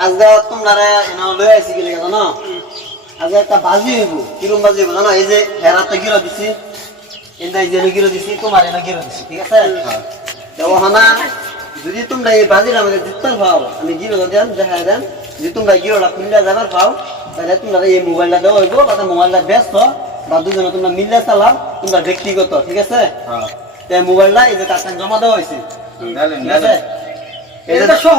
আজকে তোমরা এনে লই আইছি গেলে জানো আজকে একটা বাজি হইব। কিরম বাজি হইব জানো? এই যে হেরাতে গিরো দিছি এন্দা এই যে গিরো দিছি তোমার এনে গিরো দিছি ঠিক আছে? দেবো হানা যদি তোমরা এই বাজির আমাদের জিততে পাও আমি গিরো দেন দেখা দেন। যদি তোমরা গিরোটা খুললে যাবার পাও তাহলে তোমরা এই মোবাইলটা দেওয়া হইব বা মোবাইলটা ব্যস্ত বা দুজনে তোমরা মিললে চালাও তোমরা ব্যক্তিগত ঠিক আছে? হ্যাঁ। তাই মোবাইলটা এই যে কাছে জমা দেওয়া হয়েছে ঠিক আছে? এটা সহ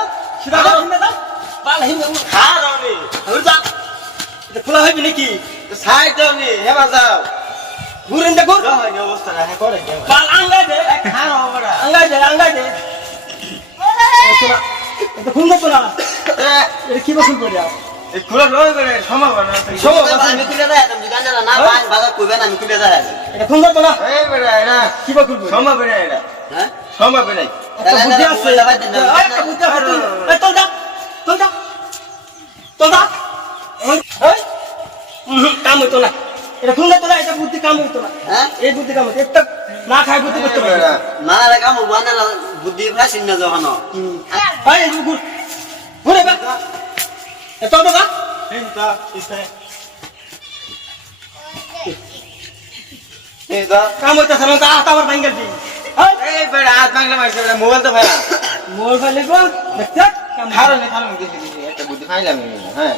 দাও দাও খোলা হইবে নাকি? সাইড দাওনি হেবা যাও। ঘুরেন দে ঘুর। রহনি অবস্থা রাখে করে বাল আঙ্গাই দে। আঙ্গাই দে আঙ্গাই দে। খুন দেখো না? এটা কি বসুন করে খুলে লই করে সম্ভাবনা আছে আমি খুলে দেয় তুমি জানা না বাজ বাজার কইবেন আমি খুলে দেয়। এটা খুন দেখো না? এই বড়া এটা কি বা সম্ভব না এটা হ্যাঁ? সম্ভব না বুদ্ধি আছে। বুদ্ধি আছে কাম হইতো না। এটা খুন দেখো না এটা বুদ্ধি কাম হইতো না। হ্যাঁ? এই বুদ্ধি কাম হইতো। একটা না খাই বুদ্ধি করতে পারবে না। না কাম বানা বুদ্ধি ফাসিন না যখন। এই এই ঘুর। ঘুরে বা এ তোল যা এই তা ইসে এই দা কাম হইতাছে না তা আবার ভাঙ্গা দি এই এই হাত বাংলা মাইছে বড়া মোবাইল তো ফেলা মোর ফেলে গো কাম নি নি একটা বুদ্ধি হ্যাঁ।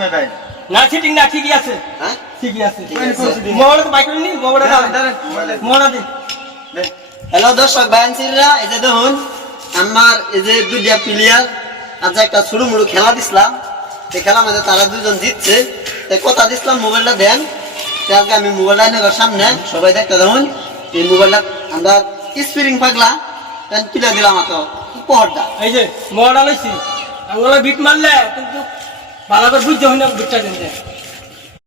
ভাই ভাই। না চিটিং না ঠিকই আছে। হ্যাঁ? ঠিকই আছে। ঠিক আছে। মোবাইল তো বাইক নি মোবাইল দাও। দাঁড়ান, মোবাইলে। মোবাইল দে। দে হ্যালো দর্শক বায়ানসিরা এই যে দেখুন আমার এই যে দুইটা প্লেয়ার আজ একটা ছোটো মুড়ো খেলা দিছিলাম। সেই খেলার মধ্যে তারা দুজন জিতছে। কথা দিছিলাম মোবাইলটা দেন। আজকে আমি মোবাইলটা এনে ওর সামনে সবাই দেখতে দেখুন এই মোবাইলটা আমরা স্প্রিং পাগলা তুলে দিলাম তো পহরটা এই যে মোবাইল লইছি। আঙ্গুলে বিট মারলে কিন্তু ভালো করে বুঝতে হয় না বিটটা